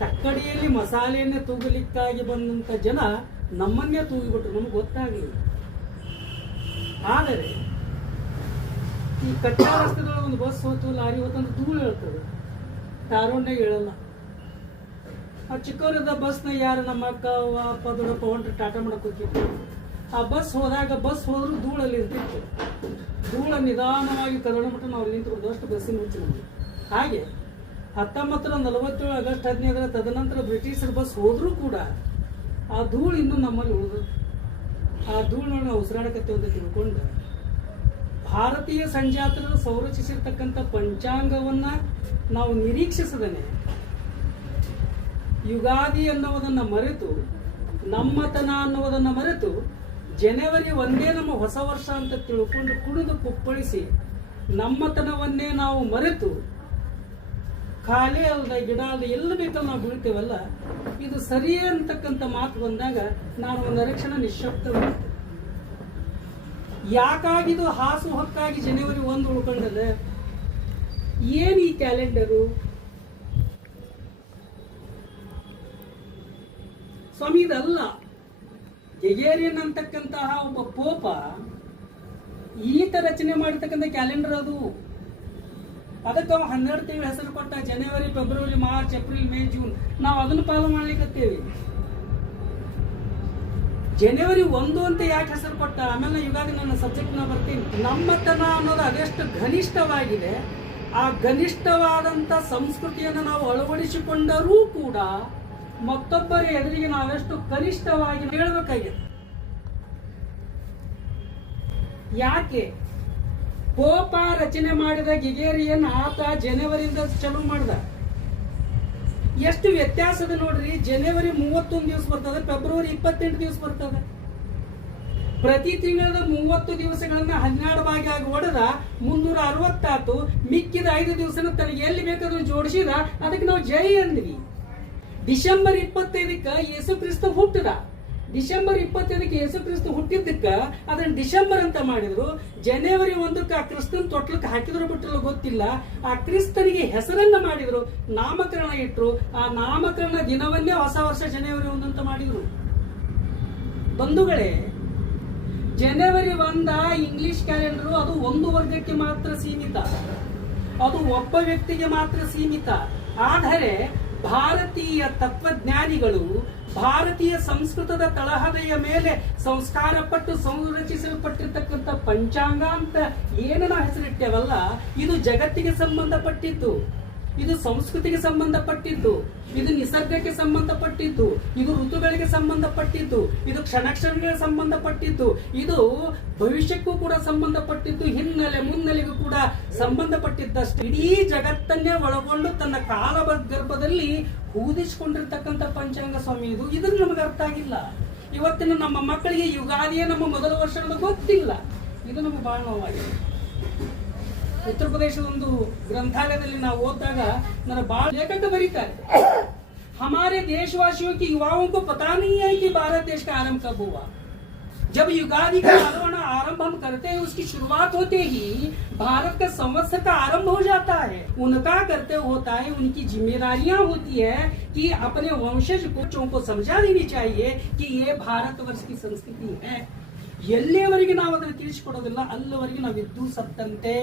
ತಕ್ಕಡಿಯಲ್ಲಿ ಮಸಾಲೆಯನ್ನೇ ತೂಗಲಿಕ್ಕಾಗಿ ಬಂದಂಥ ಜನ ನಮ್ಮನ್ನೇ ತೂಗಿಬಿಟ್ರು ನಮ್ಗೆ ಗೊತ್ತಾಗಲಿಲ್ಲ. ಆದರೆ, ಈ ಕಟ್ಟಾ ರಸ್ತೆದೊಳಗೆ ಒಂದು ಬಸ್ ಹೋಯ್ತು ಲಾರಿ ಹೋಯ್ತು ಅಂತ ಧೂಳು ಹೇಳ್ತದೆ. ಟಾರೋಂಡೆ ಹೇಳಲ್ಲ. ಆ ಚಿಕ್ಕವರಿದ್ದ ಬಸ್ನ ಯಾರು ನಮ್ಮ ಅಕ್ಕ, ಅಪ್ಪ, ದೊಡ್ಡಪ್ಪ ಹೊಂಟ್ರೆ ಟಾಟಾ ಮಾಡಕ್ಕೆ ಹೋಗಿತ್ತು ಆ ಬಸ್ ಹೋದಾಗ ಬಸ್ ಹೋದ್ರು ಧೂಳಲ್ಲಿ ಇರ್ತಿತ್ತು ಧೂಳ ನಿಧಾನವಾಗಿ ಕದಡ ಮಟ್ಟ ನಾವು ನಿಂತು ಅಷ್ಟು ಬಸ್ಸಿನ ಹಾಗೆ ಹತ್ತೊಂಬತ್ತರ ನಲವತ್ತೇಳು ಆಗಸ್ಟ್ ಹದಿನೈದರ ತದನಂತರ ಬ್ರಿಟಿಷರ ಬಸ್ ಹೋದ್ರೂ ಕೂಡ ಆ ಧೂಳು ಇನ್ನೂ ನಮ್ಮಲ್ಲಿ ಉಳಿದು, ಆ ಧೂಳನ್ನು ನಾವು ಉಸಿರಾಡಕತ್ತೆ ಅಂತ ತಿಳ್ಕೊಂಡು. ಭಾರತೀಯ ಸಂಜಾತರು ಸಂರಕ್ಷಿಸಿರ್ತಕ್ಕಂಥ ಪಂಚಾಂಗವನ್ನ ನಾವು ನಿರೀಕ್ಷಿಸದೇ ಯುಗಾದಿ ಅನ್ನೋದನ್ನು ಮರೆತು, ನಮ್ಮತನ ಅನ್ನುವುದನ್ನು ಮರೆತು, ಜನವರಿ ಒಂದೇ ನಮ್ಮ ಹೊಸ ವರ್ಷ ಅಂತ ತಿಳ್ಕೊಂಡು ಕುಡಿದು ಕುಪ್ಪಳಿಸಿ, ನಮ್ಮತನವನ್ನೇ ನಾವು ಮರೆತು ಖಾಲಿ ಅಲ್ಲದ ಗಿಡ ಅಲ್ಲದ ಎಲ್ಲಿ ಬೇಕಲ್ಲಿ ನಾವು ಬೀಳ್ತೇವಲ್ಲ? ಇದು ಸರಿ ಅಂತಕ್ಕಂಥ ಮಾತು ಬಂದಾಗ ನಾನು ಒಂದು ಅರಕ್ಷಣ ನಿಶಬ್ದ ಯಾಕಾಗಿದು ಹಾಸು ಹೊಕ್ಕಾಗಿ ಜನವರಿ ಒಂದು ಉಳ್ಕೊಂಡದ ಏನು ಈ ಕ್ಯಾಲೆಂಡರು? ಸ್ವಾಮಿ, ಇದಲ್ಲ. ಗೆಗೇರಿಯನ್ ಅಂತಕ್ಕಂತಹ ಒಬ್ಬ ಪೋಪ ಈತ ರಚನೆ ಮಾಡಿರ್ತಕ್ಕಂಥ ಕ್ಯಾಲೆಂಡರ್ ಅದು. ಅದಕ್ಕೆ ಅವ್ ಹನ್ನೆರಡು ತಿಂಗಳ ಹೆಸರು ಕೊಟ್ಟ ಜನವರಿ ಫೆಬ್ರವರಿ ಮಾರ್ಚ್ ಏಪ್ರಿಲ್ ಮೇ ಜೂನ್ ನಾವು ಅದನ್ನು ಪಾಲನೆ ಮಾಡ್ಲಿಕ್ಕತ್ತೇವೆ ಜನವರಿ ಒಂದು ಅಂತ ಯಾಕೆ ಹೆಸರು ಕೊಟ್ಟ? ಆಮೇಲೆ ಯುಗಾದಿ ನನ್ನ ಸಬ್ಜೆಕ್ಟ್ನ ಬರ್ತೀನಿ. ನಮ್ಮತನ ಅನ್ನೋದು ಅದೆಷ್ಟು ಘನಿಷ್ಠವಾಗಿದೆ, ಆ ಘನಿಷ್ಠವಾದಂತ ಸಂಸ್ಕೃತಿಯನ್ನು ನಾವು ಅಳವಡಿಸಿಕೊಂಡರೂ ಕೂಡ ಮತ್ತೊಬ್ಬರ ಎದುರಿಗೆ ನಾವೆಷ್ಟು ಕನಿಷ್ಠವಾಗಿ ಹೇಳಬೇಕಾಗಿದೆ. ಯಾಕೆ? ಕೋಪ ರಚನೆ ಮಾಡಿದ ಗಿಗೇರಿಯನ್ ಆತ ಜನವರಿಯಿಂದ ಚಾಲೂ ಮಾಡ್ದ. ಎಷ್ಟು ವ್ಯತ್ಯಾಸದ ನೋಡ್ರಿ, ಜನವರಿ ಮೂವತ್ತೊಂದು ದಿವಸ ಬರ್ತದೆ, ಫೆಬ್ರವರಿ ಇಪ್ಪತ್ತೆಂಟು ದಿವಸ ಬರ್ತದೆ. ಪ್ರತಿ ತಿಂಗಳ ಮೂವತ್ತು ದಿವಸಗಳನ್ನ ಹನ್ನೆರಡು ಭಾಗ ಆಗಿ ಹೊಡೆದ ಮುನ್ನೂರ ಅರವತ್ತಾತು, ಮಿಕ್ಕಿದ ಐದು ದಿವಸನ ತನಗೆ ಎಲ್ಲಿ ಬೇಕಾದ್ರೂ ಜೋಡಿಸಿದ, ಅದಕ್ಕೆ ನಾವು ಜೈ ಅಂದ್ವಿ. ಡಿಸೆಂಬರ್ ಇಪ್ಪತ್ತೈದಕ್ಕೆ ಯೇಸು ಕ್ರಿಸ್ತ ಹುಟ್ಟದ. ಡಿಸೆಂಬರ್ ಇಪ್ಪತ್ತೈದಕ್ಕೆ ಯೇಸು ಕ್ರಿಸ್ತು ಹುಟ್ಟಿದ್ದಕ್ಕ, ಅದನ್ನ ಡಿಸೆಂಬರ್ ಅಂತ ಮಾಡಿದ್ರು. ಜನವರಿ ಒಂದಕ್ಕೆ ಆ ಕ್ರಿಸ್ತನ್ ತೊಟ್ಲಕ್ಕೆ ಹಾಕಿದ್ರು ಬಿಟ್ಟರು ಗೊತ್ತಿಲ್ಲ. ಆ ಕ್ರಿಸ್ತನಿಗೆ ಹೆಸರನ್ನ ಮಾಡಿದ್ರು, ನಾಮಕರಣ ಇಟ್ಟರು ಆ ನಾಮಕರಣ ದಿನವನ್ನೇ ಹೊಸ ವರ್ಷ ಜನವರಿ ಒಂದು ಅಂತ ಮಾಡಿದ್ರು. ಬಂಧುಗಳೇ, ಜನವರಿ ಒಂದ ಇಂಗ್ಲಿಷ್ ಕ್ಯಾಲೆಂಡರ್ ಅದು ಒಂದು ವರ್ಗಕ್ಕೆ ಮಾತ್ರ ಸೀಮಿತ. ಅದು ಒಬ್ಬ ವ್ಯಕ್ತಿಗೆ ಮಾತ್ರ ಸೀಮಿತ. ಆದರೆ, ಭಾರತೀಯ ತತ್ವಜ್ಞಾನಿಗಳು ಭಾರತೀಯ ಸಂಸ್ಕೃತದ ತಳಹದೆಯ ಮೇಲೆ ಸಂಸ್ಕಾರಪಟ್ಟು ಸಂರಚಿಸಲ್ಪಟ್ಟಿರ್ತಕ್ಕಂಥ ಪಂಚಾಂಗ ಅಂತ ಏನನ್ನ ಹೆಸರಿಟ್ಟೇವಲ್ಲ ಇದು ಜಗತ್ತಿಗೆ ಸಂಬಂಧಪಟ್ಟಿದ್ದು. ಇದು ಸಂಸ್ಕೃತಿಗೆ ಸಂಬಂಧಪಟ್ಟಿದ್ದು, ಇದು ನಿಸರ್ಗಕ್ಕೆ ಸಂಬಂಧಪಟ್ಟಿದ್ದು, ಇದು ಋತುಗಳಿಗೆ ಸಂಬಂಧಪಟ್ಟಿದ್ದು, ಇದು ಕ್ಷಣಕ್ಷಣಗಳಿಗೆ ಸಂಬಂಧಪಟ್ಟಿದ್ದು, ಇದು ಭವಿಷ್ಯಕ್ಕೂ ಕೂಡ ಸಂಬಂಧಪಟ್ಟಿದ್ದು, ಹಿನ್ನೆಲೆ ಮುನ್ನೆಲೆಗೂ ಕೂಡ ಸಂಬಂಧಪಟ್ಟಿದ್ದಷ್ಟು. ಇಡೀ ಜಗತ್ತನ್ನೇ ಒಳಗೊಂಡು ತನ್ನ ಕಾಲ ಗರ್ಭದಲ್ಲಿ ಹೂದಿಸಿಕೊಂಡಿರ್ತಕ್ಕಂಥ ಪಂಚಾಂಗ ಸ್ವಾಮಿ ಇದು. ಇದನ್ನು ನಮಗೆ ಅರ್ಥ ಆಗಿಲ್ಲ. ಇವತ್ತಿನ ನಮ್ಮ ಮಕ್ಕಳಿಗೆ ಯುಗಾದಿಯೇ ನಮ್ಮ ಮೊದಲ ವರ್ಷ ಅನ್ನೋದು ಗೊತ್ತಿಲ್ಲ. ಇದು ನಮಗೆ ಬಹಳ ನೋವಾಗಿದೆ ಉತ್ತರ ಪ್ರದೇಶದ ಒಂದು ಗ್ರಂಥಾಲಯದಲ್ಲಿ ನಾವು ಓದಿದಾಗ ನನ್ನ ಬಹಳ ಲೇಖಕ ಬರೀತಾರೆ हमारे देशवासियों की युवाओं को पता नहीं है कि भारत देश का आरंभ कब हुआ जब युगादि का आरोहण आरंभ हम करते हैं उसकी शुरुआत होते ही भारत का संवत्सर का आरंभ हो जाता है उनका कर्तव्य होता है उनकी जिम्मेदारियां होती है कि अपने वंशज बच्चों को समझा देनी चाहिए कि ये भारतवर्ष की संस्कृति है ಎಲ್ಲಿಯವರೆಗೆ ನಾವು ಅದನ್ನು ತಿಳಿಸಿಕೊಡೋದಿಲ್ಲ, ಅಲ್ಲಿವರೆಗೆ ನಾವು ಇದ್ದು ಸತ್ತಂತೆ.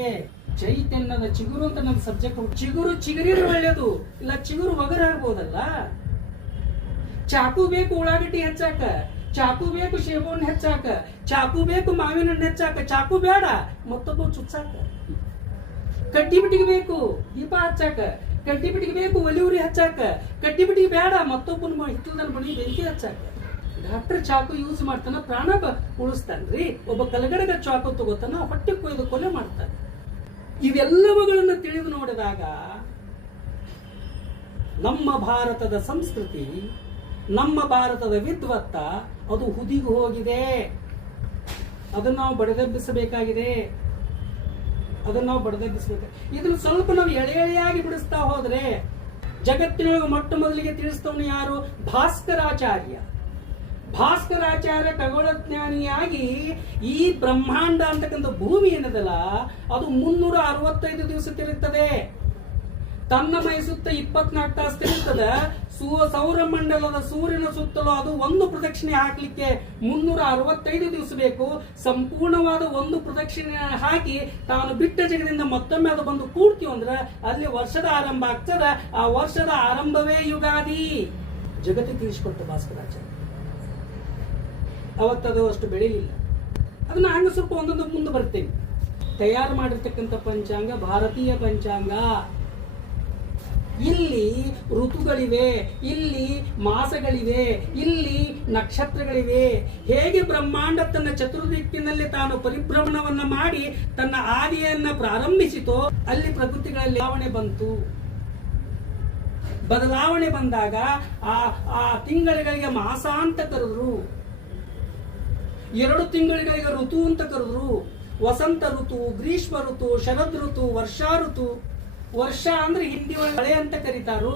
ಚೈತನ್ಯದ ಚಿಗುರು ಅಂತ ನನ್ನ ಸಬ್ಜೆಕ್ಟ್ ಚಿಗುರು ಚಿಗುರಿದ್ರೆ ಒಳ್ಳೆಯದು. ಇಲ್ಲ, ಚಿಗುರು ಒಗರ ಆಗ್ಬೋದಲ್ಲ? ಚಾಕು ಬೇಕು ಉಳ್ಳಾಗಡ್ಡಿ ಹೆಚ್ಚಾಕ. ಚಾಕು ಬೇಕು ಶೇಬಣ್ಣು ಹೆಚ್ಚಾಕ. ಚಾಕು ಬೇಕು ಮಾವಿನ ಹಣ್ಣು ಹೆಚ್ಚಾಕ. ಚಾಕು ಬೇಡ, ಮತ್ತೊಬ್ಬ ಚುಚ್ಚಾಕ. ಕಡ್ಡಿ ಬಿಟ್ಟಿಗೆ ಬೇಕು, ದೀಪ ಹಚ್ಚಾಕ. ಕಡ್ಡಿ ಬಿಟ್ಟಿಗೆ ಬೇಕು ಒಲಿ ಉರಿ ಹಚ್ಚಾಕ. ಕಡ್ಡಿ ಬಿಟ್ಟಿಗೆ ಬೇಡ, ಮತ್ತೊಬ್ಬನ ಹಿತ್ತಲದ ಬಳಿ ಬೆಂಕಿ ಹಚ್ಚಾಕ. ಡಾಕ್ಟರ್ ಚಾಕು ಯೂಸ್ ಮಾಡ್ತಾನ ಪ್ರಾಣ ಉಳಿಸ್ತಾನ್ರಿ. ಒಬ್ಬ ಕಲಗಡಗ ಚಾಕು ತಗೋತಾನ ಹೊಟ್ಟೆ ಕೊಯ್ದು ಕೊಲೆ ಮಾಡ್ತಾನೆ. ಇವೆಲ್ಲವುಗಳನ್ನ ತಿಳಿದು ನೋಡಿದಾಗ ನಮ್ಮ ಭಾರತದ ಸಂಸ್ಕೃತಿ, ನಮ್ಮ ಭಾರತದ ವಿದ್ವತ್ತ ಅದು ಹುದಿಗೂ ಹೋಗಿದೆ. ಅದನ್ನು ನಾವು ಬಡದೆಬ್ಬಿಸಬೇಕಾಗಿದೆ. ಅದನ್ನು ನಾವು ಬಡದೆಬ್ಬಿಸಬೇಕು. ಇದನ್ನು ಸ್ವಲ್ಪ ನಾವು ಎಳೆ ಎಳೆಯಾಗಿ ಬಿಡಿಸ್ತಾ ಹೋದ್ರೆ ಜಗತ್ತಿನೊಳಗೆ ಮೊಟ್ಟ ಮೊದಲಿಗೆ ತಿಳಿಸ್ತವನು ಯಾರು? ಭಾಸ್ಕರಾಚಾರ್ಯ. ಭಾಸ್ಕರಾಚಾರ್ಯ ಖಗೋಳಜ್ಞಾನಿಯಾಗಿ ಈ ಬ್ರಹ್ಮಾಂಡ ಅಂತಕ್ಕಂಥ ಭೂಮಿ ಏನದಲ್ಲ, ಅದು ಮುನ್ನೂರ ಅರವತ್ತೈದು ದಿವಸ ತಿರುತ್ತದೆ ತನ್ನ ಮೈ ಸುತ್ತ ಇಪ್ಪತ್ನಾಲ್ಕು ತಾಸು ತಿರುಗ್ತದೆ. ಸೂ ಸೌರಮಂಡಲದ ಸೂರ್ಯನ ಸುತ್ತಲೂ ಅದು ಒಂದು ಪ್ರದಕ್ಷಿಣೆ ಹಾಕ್ಲಿಕ್ಕೆ ಮುನ್ನೂರ ಅರವತ್ತೈದು ದಿವಸ ಬೇಕು. ಸಂಪೂರ್ಣವಾದ ಒಂದು ಪ್ರದಕ್ಷಿಣೆ ಹಾಕಿ ತಾನು ಬಿಟ್ಟ ಜಗದಿಂದ ಮತ್ತೊಮ್ಮೆ ಅದು ಬಂದು ಕೂಡ್ತೀವಿ ಅಂದ್ರೆ ಅಲ್ಲಿ ವರ್ಷದ ಆರಂಭ ಆಗ್ತದ. ಆ ವರ್ಷದ ಆರಂಭವೇ ಯುಗಾದಿ. ಜಗತ್ತಿಗೆ ತಿಳಿಸಿಕೊಟ್ಟ ಭಾಸ್ಕರಾಚಾರ್ಯ. ಅವತ್ತದು ಅಷ್ಟು ಬೆಳೆಯಲಿಲ್ಲ. ಅದನ್ನ ಹಂಗೆ ಸ್ವಲ್ಪ ಒಂದೊಂದು ಮುಂದೆ ಬರ್ತೇವೆ ತಯಾರು ಮಾಡಿರ್ತಕ್ಕಂಥ ಪಂಚಾಂಗ, ಭಾರತೀಯ ಪಂಚಾಂಗ. ಇಲ್ಲಿ ಋತುಗಳಿವೆ, ಇಲ್ಲಿ ಮಾಸಗಳಿವೆ, ಇಲ್ಲಿ ನಕ್ಷತ್ರಗಳಿವೆ. ಹೇಗೆ ಬ್ರಹ್ಮಾಂಡ ತನ್ನ ಚತುರ್ದಿಕ್ಕಿನಲ್ಲಿ ತಾನು ಪರಿಭ್ರಮಣವನ್ನ ಮಾಡಿ ತನ್ನ ಆದಿಯನ್ನ ಪ್ರಾರಂಭಿಸಿತೋ, ಅಲ್ಲಿ ಪ್ರಕೃತಿಗಳಲ್ಲಿ ಬದಲಾವಣೆ ಬಂತು. ಬದಲಾವಣೆ ಬಂದಾಗ ಆ ಆ ತಿಂಗಳುಗಳಿಗೆ ಮಾಸ ಅಂತ ಕರೆದ್ರು ಎರಡು ತಿಂಗಳಿಗೆ ಋತು ಅಂತ ಕರೆದ್ರು. ವಸಂತ ಋತು, ಗ್ರೀಷ್ಮ ಋತು, ಶರದ್ ಋತು, ವರ್ಷಾ ಋತು. ವರ್ಷ ಅಂದ್ರೆ ಹಿಂದಿ ಮಳೆ ಅಂತ ಕರೀತಾರು.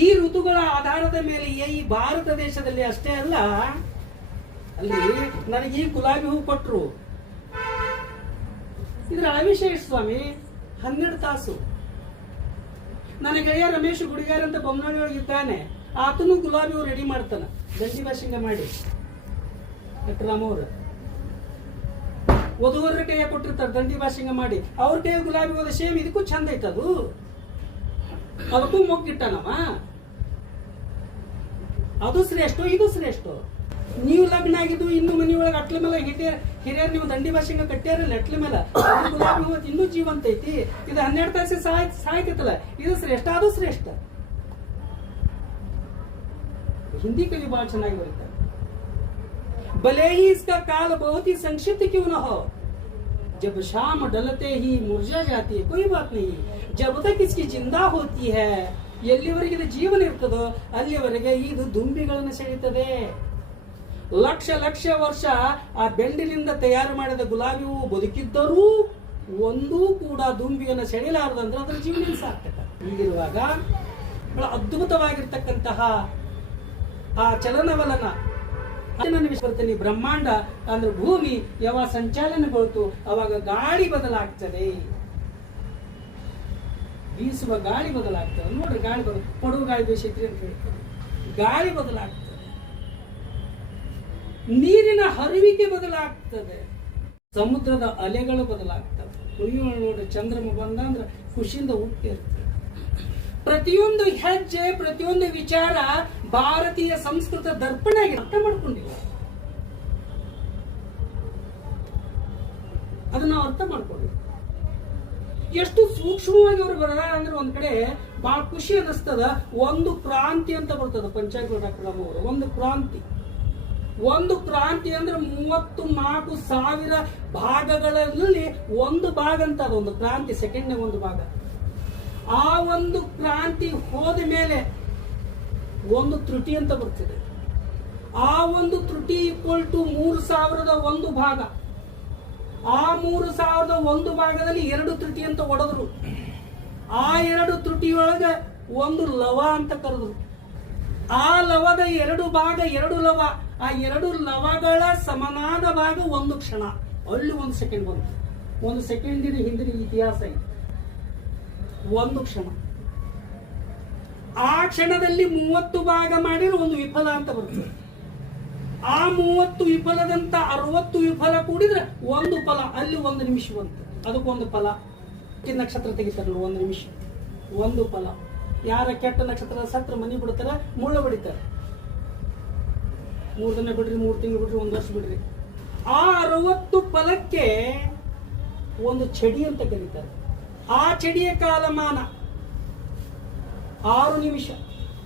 ಈ ಋತುಗಳ ಆಧಾರದ ಮೇಲೆ ಈ ಭಾರತ ದೇಶದಲ್ಲಿ ಅಷ್ಟೇ ಅಲ್ಲ, ಅಲ್ಲಿ ನನಗೆ ಈ ಗುಲಾಬಿ ಹೂ ಕೊಟ್ರು. ಇದ್ರ ಅಭಿಷೇಕ್ ಸ್ವಾಮಿ? ಹನ್ನೆರಡು ತಾಸು. ನನಗೆ ರಮೇಶ್ ಗುಡಿಗಾರ್ ಅಂತ ಬೊಮ್ಮನಹಳ್ಳಿ ಒಳಗಿದ್ದಾನೆ ಆತನು ಗುಲಾಬಿ ಹೂ ರೆಡಿ ಮಾಡ್ತಾನ. ದಂಡಿ ಭಾಷಿಂಗ ಮಾಡಿ. ರಾಮವ್ರು ವಧುವರ ಕೈಯ ಕೊಟ್ಟಿರ್ತಾರೆ, ದಂಡಿ ಭಾಷಿಂಗ ಮಾಡಿ. ಅವ್ರ ಕೈಯ ಗುಲಾಬಿ ಹೋದ ಸೇಮ್ ಇದಕ್ಕೂ ಚಂದ ಐತದು ಅದಕ್ಕೂ ಮೊಗ್ಗಿಟ್ಟನಮ್ಮ ಅದು ಶ್ರೇಷ್ಠ, ಇದು ಶ್ರೇಷ್ಠ. ನೀವು ಲಗ್ನ ಆಗಿದ್ದು ಇನ್ನು ಮನೆಯೊಳಗೆ ಅಟ್ಲ ಮೇಲೆ ಹಿರಿಯರ್ ಹಿರಿಯರು ನೀವು ದಂಡಿ ಭಾಷೆಂಗ ಕಟ್ಟ್ಯಾರಲ್ಲ ಅಟ್ಲ ಮೇಲೆ. ಅದು ಗುಲಾಬಿ ಹೂವು ಇನ್ನೂ ಜೀವಂತ ಐತಿ. ಇದು ಹನ್ನೆರಡು ತಾಸು ಸಾಯ್, ಸಾಯ್ತೈತಲ್ಲ, ಇದು ಶ್ರೇಷ್ಠ, ಅದು ಶ್ರೇಷ್ಠ. ಹಿಂದಿ ಕಲಿ ಭಾಳ ಚೆನ್ನಾಗಿ ಬರೀತಾರೆ भले ही इसका काल बहुत ही संक्षिप्त क्यों न हो जब शाम डलते ही मुरझा जाती है कोई बात नहीं जब तक इसकी जिंदा होती है ಎಲ್ಲಿವರೆಗೆ ಇದು ಜೀವನ ಇರ್ತದೋ ಅಲ್ಲಿವರೆಗೆ ಇದು ದುಂಬಿಗಳನ್ನು ಸೆಳೀತದೆ ಲಕ್ಷ ಲಕ್ಷ ವರ್ಷ ಆ ಬೆಂಡಿನಿಂದ ತಯಾರು ಮಾಡಿದ ಗುಲಾಬಿ ಹೂವು ಬದುಕಿದ್ದರೂ ಒಂದೂ ಕೂಡ ದುಂಬಿಯನ್ನು ಸೆಳೆಯಲಾರದಂದ್ರೆ ಅದರ ಜೀವನ ಸಾರ್ಥಕ ಹೀಗಿರುವಾಗ ಬಹಳ ಅದ್ಭುತವಾಗಿರ್ತಕ್ಕಂತಹ ಆ ಚಲನವಲನ ಬರ್ತೀನಿ. ಬ್ರಹ್ಮಾಂಡ ಅಂದ್ರೆ ಭೂಮಿ ಯಾವಾಗ ಸಂಚಾಲನೆಗೊಳ್ತು ಅವಾಗ ಗಾಳಿ ಬದಲಾಗ್ತದೆ. ಬೀಸುವ ಗಾಳಿ ಬದಲಾಗ್ತದೆ. ನೋಡ್ರಿ ಗಾಳಿ ಬದಲ ಕೊಡುವ ಗಾಳಿ ಬೀಸೈತ್ರಿ ಅಂತ ಹೇಳ್ತಾರೆ. ಗಾಳಿ ಬದಲಾಗ್ತದೆ. ನೀರಿನ ಹರಿವಿಕೆ ಬದಲಾಗ್ತದೆ. ಸಮುದ್ರದ ಅಲೆಗಳು ಬದಲಾಗ್ತವೆ. ನೋಡ್ರಿ, ಚಂದ್ರಮ ಬಂದ ಅಂದ್ರೆ ಖುಷಿಯಿಂದ ಹುಟ್ಟಿರ್ತದೆ ಪ್ರತಿಯೊಂದು ಹೆಜ್ಜೆ, ಪ್ರತಿಯೊಂದು ವಿಚಾರ ಭಾರತೀಯ ಸಂಸ್ಕೃತ ದರ್ಪಣ ಆಗಿ ಅರ್ಥ ಮಾಡ್ಕೊಂಡಿಲ್ಲ. ಅದನ್ನ ಅರ್ಥ ಮಾಡ್ಕೊಳ್ಳಿ ಎಷ್ಟು ಸೂಕ್ಷ್ಮವಾಗಿ ಅವ್ರು ಬರ ಅಂದ್ರೆ ಒಂದ್ ಕಡೆ ಬಹಳ ಖುಷಿ ಅನಿಸ್ತದ ಒಂದು ಕ್ರಾಂತಿ ಅಂತ ಬರ್ತದ ಪಂಚಾಯತ್ ಡಾಕ್ಟರ್ ಅವರು. ಒಂದು ಕ್ರಾಂತಿ. ಒಂದು ಕ್ರಾಂತಿ ಅಂದ್ರೆ ಮೂವತ್ತು ನಾಲ್ಕು ಸಾವಿರ ಭಾಗಗಳಲ್ಲಿ ಒಂದು ಭಾಗ ಅಂತ ಅದು ಒಂದು ಕ್ರಾಂತಿ ಸೆಕೆಂಡ್ನೇ ಒಂದು ಭಾಗ. ಆ ಒಂದು ಕ್ರಾಂತಿ ಹೋದ ಮೇಲೆ ಒಂದು ತ್ರುಟಿ ಅಂತ ಬರ್ತದೆ. ಆ ಒಂದು ತ್ರುಟಿ ಈಕ್ವಲ್ ಟು ಮೂರು ಸಾವಿರದ ಒಂದು ಭಾಗ. ಆ ಮೂರು ಸಾವಿರದ ಒಂದು ಭಾಗದಲ್ಲಿ ಎರಡು ತ್ರುಟಿ ಅಂತ ಒಡೆದ್ರು ಆ ಎರಡು ತ್ರುಟಿಯೊಳಗೆ ಒಂದು ಲವ ಅಂತ ಕರೆದ್ರು. ಆ ಲವದ ಎರಡು ಭಾಗ ಎರಡು ಲವ, ಆ ಎರಡು ಲವಗಳ ಸಮನಾದ ಭಾಗ ಒಂದು ಕ್ಷಣ. ಅಲ್ಲಿ ಒಂದು ಸೆಕೆಂಡ್ ಬಂತು. ಒಂದು ಸೆಕೆಂಡಿನ ಹಿಂದಿನ ಇತಿಹಾಸ ಇದೆ. ಒಂದು ಕ್ಷಣ. ಆ ಕ್ಷಣದಲ್ಲಿ ಮೂವತ್ತು ಭಾಗ ಮಾಡಿದ್ರೆ ಒಂದು ವಿಫಲ ಅಂತ ಬರ್ತದೆ. ಆ ಮೂವತ್ತು ವಿಫಲದಂತ ಅರವತ್ತು ವಿಫಲ ಕೂಡಿದ್ರೆ ಒಂದು ಫಲ, ಅಲ್ಲಿ ಒಂದು ನಿಮಿಷ ಬಂತು. ಅದಕ್ಕೊಂದು ಫಲ. ನಕ್ಷತ್ರ ತೆಗಿತಾರೆ ಒಂದು ನಿಮಿಷ. ಒಂದು ಫಲ. ಯಾರ ಕೆಟ್ಟ ನಕ್ಷತ್ರ, ಸತ್ರ ಮನಿ ಬಿಡ್ತಾರೆ, ಮುಳ್ಳು ಬಡಿತಾರೆ. ಮೂರು ದಿನ ಬಿಡ್ರಿ, ಮೂರು ತಿಂಗಳು ಬಿಡ್ರಿ, ಒಂದು ವರ್ಷ ಬಿಡ್ರಿ. ಆ ಅರವತ್ತು ಫಲಕ್ಕೆ ಒಂದು ಚಡಿ ಅಂತ ಕರೀತಾರೆ. ಆ ಚಡಿಯ ಕಾಲಮಾನ. ಆರು ನಿಮಿಷ.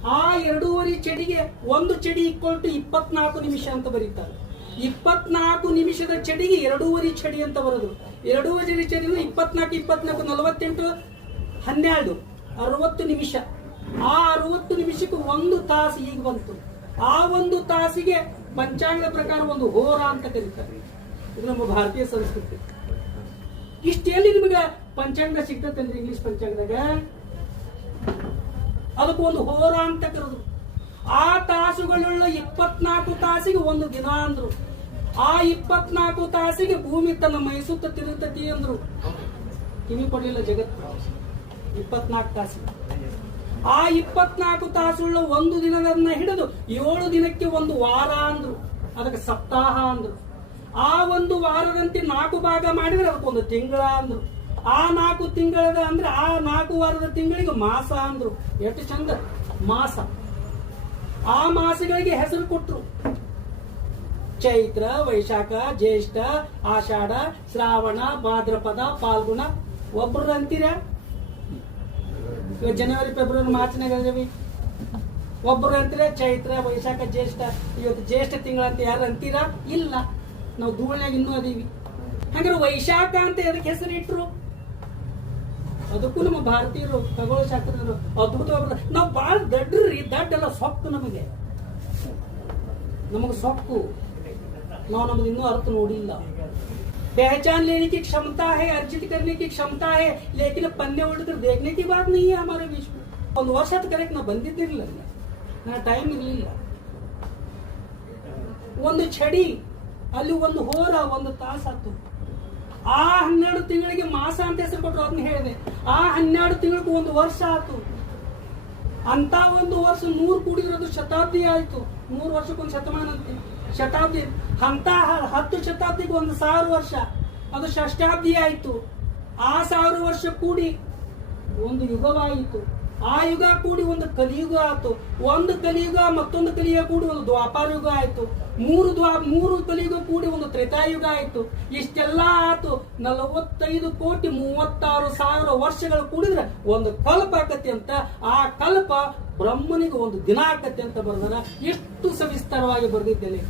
ಆ ಎರಡೂವರೆ ಚಡಿಗೆ ಒಂದು ಚಡಿ ಈಕ್ವಲ್ ಟು ಇಪ್ಪತ್ನಾಲ್ಕು ನಿಮಿಷ ಅಂತ ಬರೀತಾರೆ. ಇಪ್ಪತ್ನಾಲ್ಕು ನಿಮಿಷದ ಚಡಿಗೆ ಎರಡೂವರೆ ಚಡಿ ಅಂತ ಬರೋದು. ಎರಡೂವರೆ ಚಡಿ ಇಪ್ಪತ್ನಾಲ್ಕು ಇಪ್ಪತ್ನಾಲ್ಕು, ನಲವತ್ತೆಂಟು, ಹನ್ನೆರಡು, ಅರವತ್ತು ನಿಮಿಷ. ಆ ಅರವತ್ತು ನಿಮಿಷಕ್ಕೆ ಒಂದು ತಾಸು ಈಗ ಬಂತು. ಆ ಒಂದು ತಾಸಿಗೆ ಪಂಚಾಂಗದ ಪ್ರಕಾರ ಒಂದು ಹೋರ ಅಂತ ಕರೀತಾರೆ. ಇದು ನಮ್ಮ ಭಾರತೀಯ ಸಂಸ್ಕೃತಿ. ಇಷ್ಟೆಲ್ಲಿ ನಿಮಗೆ ಪಂಚಾಂಗ ಸಿಗ್ತೈತೇನ್ರಿ ಇಂಗ್ಲಿಷ್ ಪಂಚಾಂಗದಾಗ? ಅದಕ್ಕೆ ಒಂದು ಹೋರ ಅಂತ ಕರೆದ್ರು. ಆ ತಾಸುಗಳುಳ್ಳ ಇಪ್ಪತ್ನಾಲ್ಕು ತಾಸಿಗೆ ಒಂದು ದಿನ ಅಂದ್ರು. ಆ ಇಪ್ಪತ್ನಾಲ್ಕು ತಾಸಿಗೆ ಭೂಮಿ ತನ್ನ ಮೈಸುತ್ತ ತಿರುಗತಿ ಅಂದ್ರು. ಕಿವಿ ಕೊಡಲಿಲ್ಲ ಜಗತ್ತು ಇಪ್ಪತ್ನಾಲ್ಕು ತಾಸಿಗೆ. ಆ ಇಪ್ಪತ್ನಾಲ್ಕು ತಾಸುಳ್ಳ ಒಂದು ದಿನದನ್ನ ಹಿಡಿದು ಏಳು ದಿನಕ್ಕೆ ಒಂದು ವಾರ ಅಂದ್ರು. ಅದಕ್ಕೆ ಸಪ್ತಾಹ ಅಂದ್ರು. ಆ ಒಂದು ವಾರದಂತೆ ನಾಲ್ಕು ಭಾಗ ಮಾಡಿದ್ರೆ ಅದಕ್ಕೊಂದು ತಿಂಗಳ ಅಂದ್ರು. ಆ ನಾಲ್ಕು ತಿಂಗಳದ ಅಂದ್ರೆ ಆ ನಾಲ್ಕು ವಾರದ ತಿಂಗಳಿಗೆ ಮಾಸ ಅಂದ್ರು. ಎಷ್ಟು ಚಂದ? ಮಾಸ. ಆ ಮಾಸಗಳಿಗೆ ಹೆಸರು ಕೊಟ್ರು. ಚೈತ್ರ, ವೈಶಾಖ, ಜ್ಯೇಷ್ಠ, ಆಷಾಢ, ಶ್ರಾವಣ, ಭಾದ್ರಪದ, ಪಾಲ್ಗುಣ. ಒಬ್ರು ಅಂತೀರ? ಜನವರಿ, ಫೆಬ್ರವರಿ, ಮಾರ್ಚ್ನಾಗ ಒಬ್ರು ಅಂತೀರ? ಚೈತ್ರ, ವೈಶಾಖ, ಜ್ಯೇಷ್ಠ. ಇವತ್ತು ಜ್ಯೇಷ್ಠ ತಿಂಗಳಂತ ಯಾರು ಅಂತೀರಾ? ಇಲ್ಲ. ನಾವು ಧೂಳಿನಾಗ ಇನ್ನೂ ಅದೀವಿ. ಹಂಗಾರೆ ವೈಶಾಖ ಅಂತ ಅದಕ್ಕೆ ಹೆಸರಿಟ್ರು? ಅದಕ್ಕೂ ನಮ್ಮ ಭಾರತೀಯರು ಖಗೋಳ ಶಾಸ್ತ್ರಜ್ಞರು ಅದ್ಭುತವಾಗಿ ನಾವು ಬಹಳ ದಡ್ಡ್ರಿ ದಡ್ಡೆಲ್ಲ ಸೊಕ್ಕು ನಮಗೆ ನಮಗೆ ಸೊಕ್ಕು ನಾವು ನಮ್ದು ಇನ್ನೂ ಅರ್ಥ ನೋಡಿಲ್ಲ पहचान लेने की क्षमता है अर्जित करने की क्षमता है लेकिन पन्ने उड़कर देखने की बात नहीं है हमारे बीच में ಒಂದು ವರ್ಷ ಕರೆಕ್ಟ್ ನಾ ಬಂದಿದ್ದಿರಲಿಲ್ಲ ನಾ ಟೈಮ್ ಇರಲಿಲ್ಲ ಒಂದು ಚಡಿ ಅಲ್ಲಿ ಒಂದು ಹೋರ ಒಂದು ತಾಸಾತು ಆ ಹನ್ನೆರಡು ತಿಂಗಳಿಗೆ ಮಾಸ ಅಂತ ಹೆಸರು ಕೊಟ್ಟರು ಅದನ್ನ ಹೇಳಿದೆ. ಆ ಹನ್ನೆರಡು ತಿಂಗಳಿಗೆ ಒಂದು ವರ್ಷ ಆಯ್ತು ಅಂತ ಒಂದು ವರ್ಷ ನೂರು ಕೂಡಿರೋದು ಶತಾಬ್ದಿ ಆಯ್ತು. ನೂರು ವರ್ಷಕ್ಕೊಂದು ಶತಮಾನ ಅಂತೆ. ಶತಾಬ್ದಿ ಅಂತ ಹತ್ತು ಶತಾಬ್ದಿಗೆ ಒಂದು ಸಾವಿರ ವರ್ಷ. ಅದು ಷಷ್ಟಾಬ್ದಿ ಆಯ್ತು. ಆ ಸಾವಿರ ವರ್ಷ ಕೂಡಿ ಒಂದು ಯುಗವಾಯಿತು. ಆ ಯುಗ ಕೂಡಿ ಒಂದು ಕಲಿಯುಗ ಆಯ್ತು. ಒಂದು ಕಲಿಯುಗ, ಮತ್ತೊಂದು ಕಲಿಯುಗ ಕೂಡಿ ಒಂದು ದ್ವಾಪಾರ ಯುಗ ಆಯ್ತು. ಮೂರು ದ್ವಾ, ಮೂರು ಕಲಿಯುಗ ಕೂಡಿ ಒಂದು ತ್ರೇತಾಯುಗ ಆಯ್ತು. ಇಷ್ಟೆಲ್ಲ ಆತು ನಲವತ್ತೈದು ಕೋಟಿ ಮೂವತ್ತಾರು ಸಾವಿರ ವರ್ಷಗಳು ಕೂಡಿದ್ರೆ ಒಂದು ಕಲ್ಪ ಆಕತಿ ಅಂತ. ಆ ಕಲ್ಪ ಬ್ರಹ್ಮನಿಗೆ ಒಂದು ದಿನ ಆಕತಿ ಅಂತ ಬರ್ದಾರ. ಎಷ್ಟು ಸವಿಸ್ತಾರವಾಗಿ ಬರೆದಿದ್ದೇನೆ